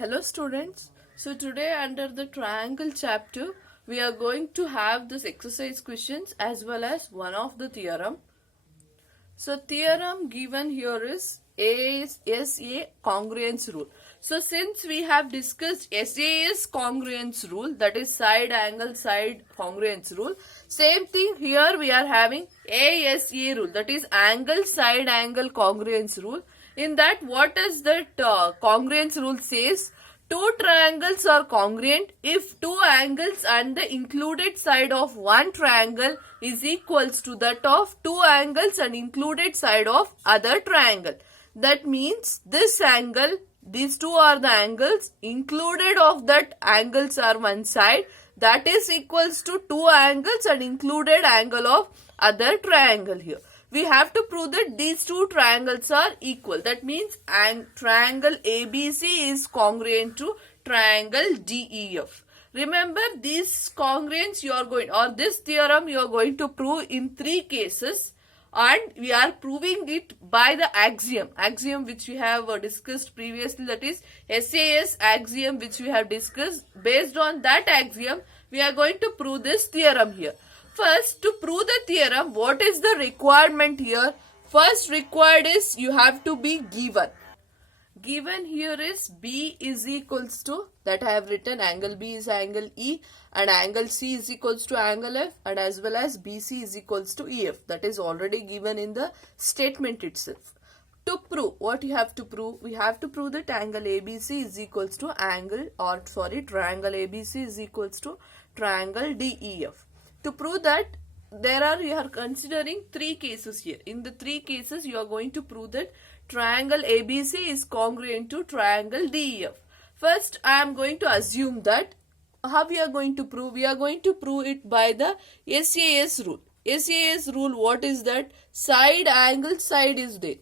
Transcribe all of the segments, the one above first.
Hello students. So today under the triangle chapter we are going to have this exercise questions as well as one of the theorem. So theorem given here is SA congruence rule. So since we have discussed SAS congruence rule, that is side angle side congruence rule, same thing here we are having ASA rule, that is angle side angle congruence rule. In that, what does that congruence rule says? Two triangles are congruent if two angles and the included side of one triangle is equals to that of two angles and included side of other triangle. That means this angle, these two are the angles, included of that angles are one side, that is equals to two angles and included angle of other triangle here. We have to prove that these two triangles are equal. That means triangle ABC is congruent to triangle DEF. Remember, this congruence you are going, or this theorem you are going to prove in three cases, and we are proving it by the axiom which we have discussed previously, that is SAS axiom which we have discussed. Based on that axiom, we are going to prove this theorem here. First, to prove the theorem, what is the requirement here? First required is you have to be given. Given here is B is equals to, that I have written, angle B is angle E and angle C is equals to angle F, and as well as BC is equals to EF. That is already given in the statement itself. To prove, what you have to prove? We have to prove that angle ABC is equals to triangle ABC is equals to triangle DEF. To prove that, you are considering three cases here. In the three cases, you are going to prove that triangle ABC is congruent to triangle DEF. First, I am going to assume that. How we are going to prove? We are going to prove it by the SAS rule. SAS rule, what is that? Side angle side is there.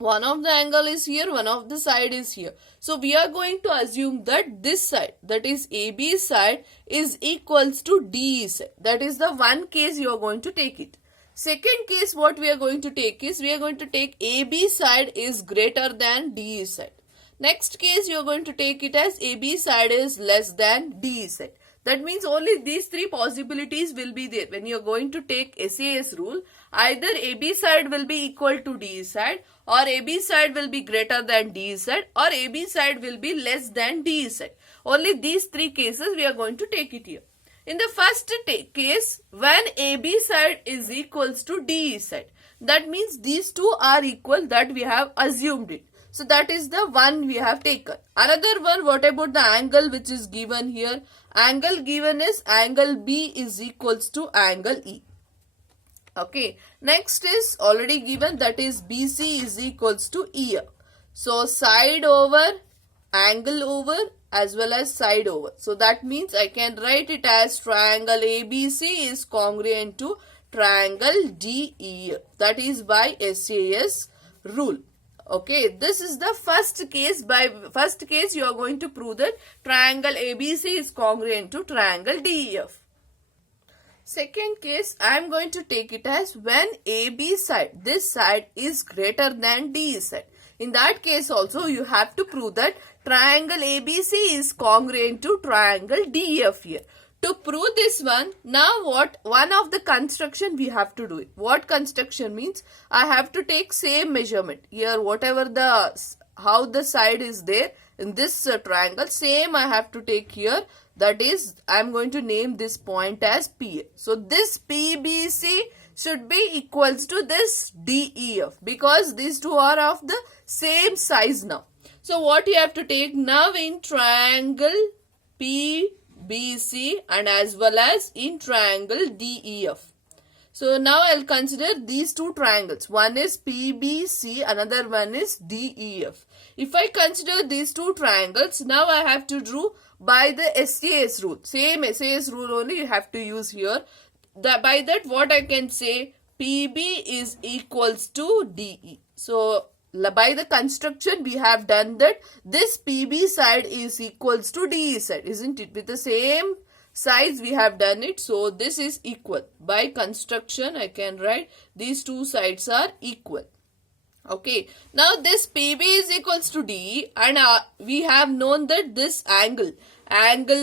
One of the angle is here, one of the side is here. So we are going to assume that this side, that is AB side, is equals to DE side. That is the one case you are going to take it. Second case what we are going to take is, we are going to take AB side is greater than DE side. Next case you are going to take it as AB side is less than DE side. That means only these three possibilities will be there. When you are going to take SAS rule, either AB side will be equal to DE side, or AB side will be greater than DE side, or AB side will be less than DE side. Only these three cases we are going to take it here. In the first case, when AB side is equals to DE side, that means these two are equal, that we have assumed it. So that is the one we have taken. Another one, what about the angle which is given here? Angle given is angle B is equals to angle E. Okay. Next is already given, that is BC is equals to EF. So side over, angle over, as well as side over. So that means I can write it as triangle ABC is congruent to triangle DEF. That is by SAS rule. Okay, this is the first case. By first case, you are going to prove that triangle ABC is congruent to triangle DEF. Second case, I am going to take it as when AB side, this side is greater than DE side. In that case also, you have to prove that triangle ABC is congruent to triangle DEF here. To prove this one, now one of the construction we have to do it. What construction means? I have to take same measurement. Here, whatever how the side is there in this triangle, same I have to take here. That is, I am going to name this point as P. So this PBC should be equals to this DEF, because these two are of the same size now. So what you have to take now in triangle PBC and as well as in triangle DEF. So now I'll consider these two triangles. One is PBC, another one is DEF. If I consider these two triangles, now I have to draw by the SAS rule. Same SAS rule only you have to use here. By that, what I can say, PB is equals to DE. So by the construction we have done that this PB side is equals to DE side, isn't it? With the same size we have done it, so this is equal. By construction I can write these two sides are equal. Okay, now this PB is equals to D, and we have known that this angle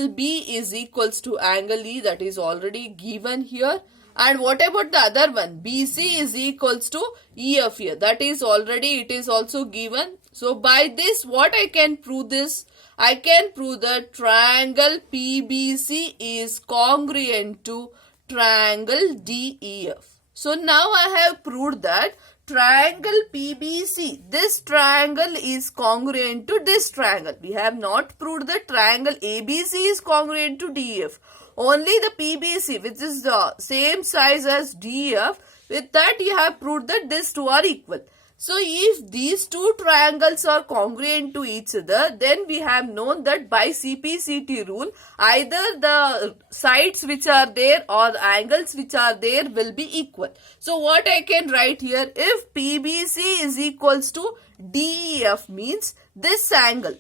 B is equals to angle E, that is already given here. And what about the other one? BC is equals to EF here, that is already, it is also given. So by this, what I can prove this? I can prove that triangle PBC is congruent to triangle DEF. So now I have proved that triangle PBC, this triangle is congruent to this triangle. We have not proved that triangle ABC is congruent to DF. Only the PBC, which is the same size as DF, with that you have proved that these two are equal. So if these two triangles are congruent to each other, then we have known that by CPCT rule, either the sides which are there or the angles which are there will be equal. So what I can write here, if PBC is equals to DEF, means this angle,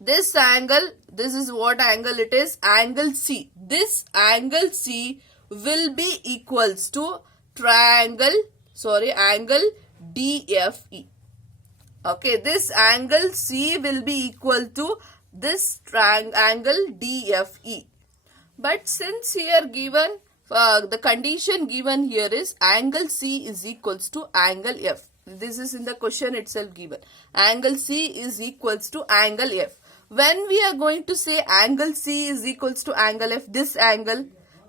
this is what angle it is, angle C. This angle C will be equals to angle DFE. Okay, this angle C will be equal to this angle DFE. But since here given, the condition given here is angle C is equals to angle F. This is in the question itself given. Angle C is equals to angle F. When we are going to say angle C is equals to angle F, this angle,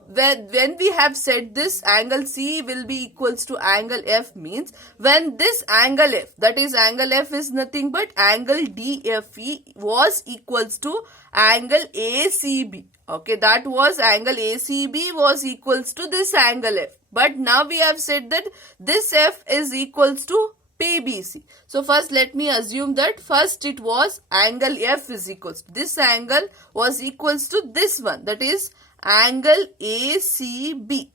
when we have said this angle C will be equals to angle F, means when this angle F, that is angle F is nothing but angle DFE, was equals to angle ACB. Okay, that was angle ACB was equals to this angle F. But now we have said that this F is equals to PBC. So first let me assume that first it was angle F is equals to, this angle was equals to this one, that is angle ACB.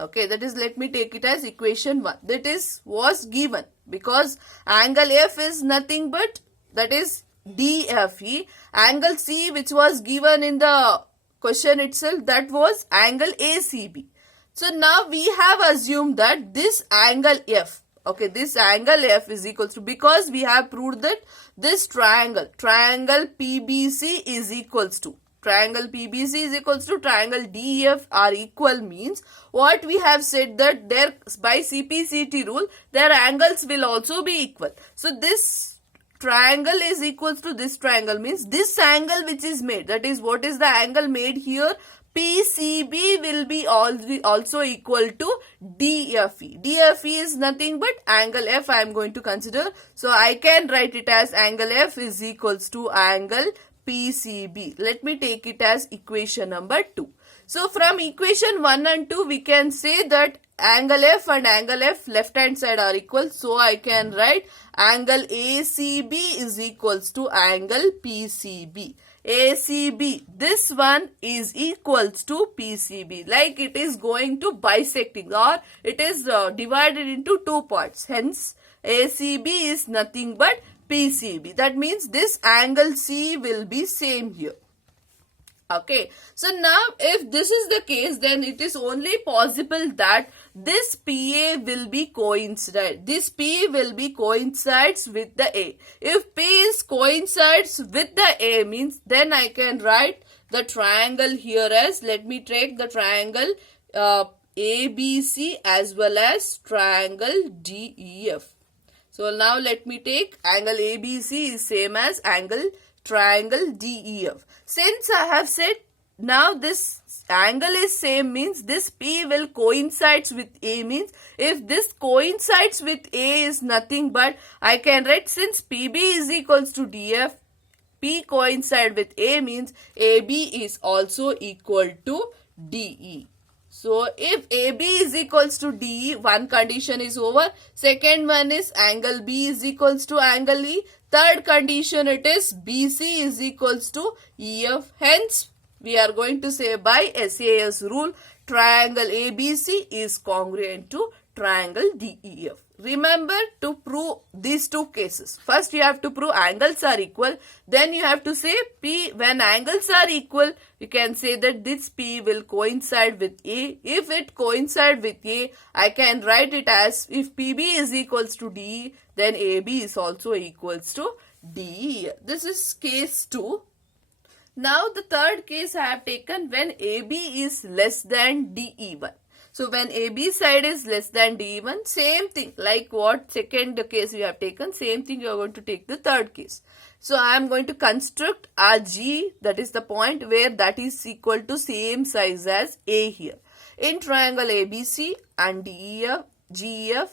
Okay, that is, let me take it as equation 1. That is was given because angle F is nothing but, that is DFE. Angle C, which was given in the question itself, that was angle ACB. So now we have assumed that this angle F, okay, this angle F is equals to, because we have proved that this triangle PBC is equals to, triangle PBC is equals to triangle DEF are equal, means what we have said that there by CPCT rule their angles will also be equal. So this triangle is equals to this triangle, means this angle which is made, that is what is the angle made here, PCB, will be also equal to DFE. DFE is nothing but angle F I am going to consider. So I can write it as angle F is equals to angle PCB. Let me take it as equation number 2. So from equation 1 and 2 we can say that angle F and angle F left hand side are equal. So I can write angle ACB is equals to angle PCB. ACB, this one is equals to PCB, like it is going to bisecting, or it is divided into two parts. Hence ACB is nothing but PCB. That means this angle C will be same here. Okay, so now if this is the case, then it is only possible that this PA will be coincide. This P will be coincides with the A. If P is coincides with the A, means then I can write the triangle here as, let me take the triangle ABC as well as triangle DEF. So now let me take angle ABC is same as triangle DEF. Since I have said now this angle is same, means this P will coincides with A, means if this coincides with A is nothing but I can write, since PB is equals to DF, P coincide with A, means AB is also equal to DE. So if AB is equals to DE, one condition is over. Second one is angle B is equals to angle E. Third condition it is BC is equals to EF. Hence we are going to say by SAS rule triangle ABC is congruent to triangle DEF. remember to prove these two cases. First you have to prove angles are equal. Then you have to say P, when angles are equal, you can say that this P will coincide with A. If it coincide with A, I can write it as if PB is equals to DE, then AB is also equals to DE. This is case 2. Now the third case I have taken when AB is less than DE1. So when AB side is less than DE1, same thing like what second case we have taken, same thing you are going to take the third case. So I am going to construct a G, that is the point where that is equal to same size as A here. In triangle ABC and DEF, GEF,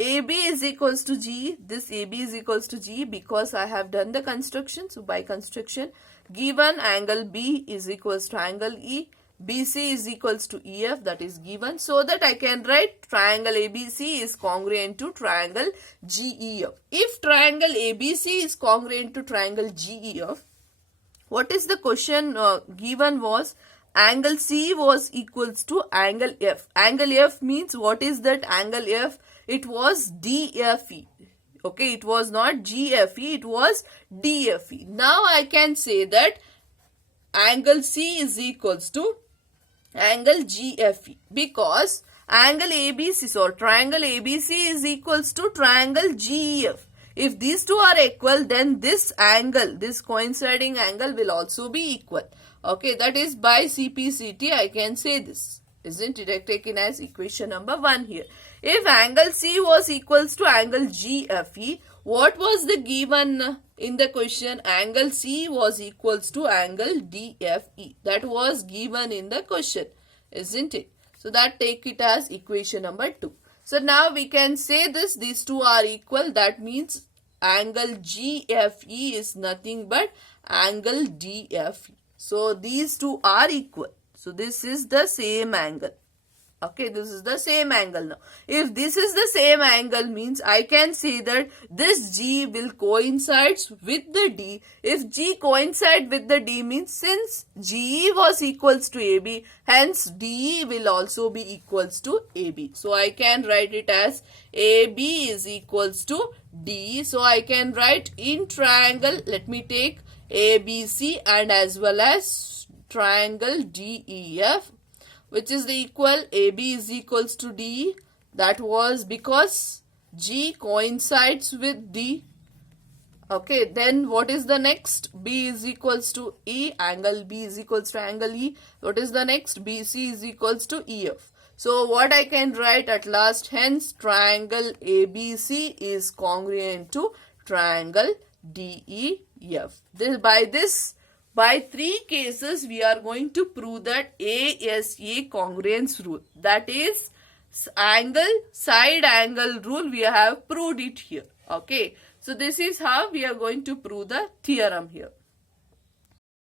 AB is equals to G, this AB is equals to G because I have done the construction. So by construction, given angle B is equals to angle E, BC is equals to EF, that is given, so that I can write triangle ABC is congruent to triangle GEF. If triangle ABC is congruent to triangle GEF, what is the question given was angle C was equals to angle F. Angle F means what is that angle F? It was DFE. Okay, it was not GFE, it was DFE. Now I can say that angle C is equals to angle GFE because angle ABC or triangle ABC is equals to triangle GEF. If these two are equal, then this angle, this coinciding angle will also be equal. Okay, that is by CPCT I can say this. Isn't it taken as equation number 1 here? If angle C was equals to angle GFE, what was the given in the question? Angle C was equals to angle DFE. That was given in the question, isn't it? So that take it as equation number 2. So now we can say this, these two are equal. That means angle GFE is nothing but angle DFE. So these two are equal. So this is the same angle. Okay, this is the same angle now. If this is the same angle means I can say that this G will coincide with the D. If G coincide with the D means since GE was equals to AB, hence DE will also be equals to AB. So I can write it as AB is equals to DE. So I can write in triangle, let me take ABC and as well as triangle DEF, which is the equal AB is equals to D. That was because G coincides with D. Okay, then what is the next? B is equals to E, angle B is equals to angle E. What is the next? BC is equals to EF. So what I can write at last, hence triangle ABC is congruent to triangle DEF. By 3 cases, we are going to prove that ASA congruence rule. That is side angle rule. We have proved it here. Okay. So this is how we are going to prove the theorem here.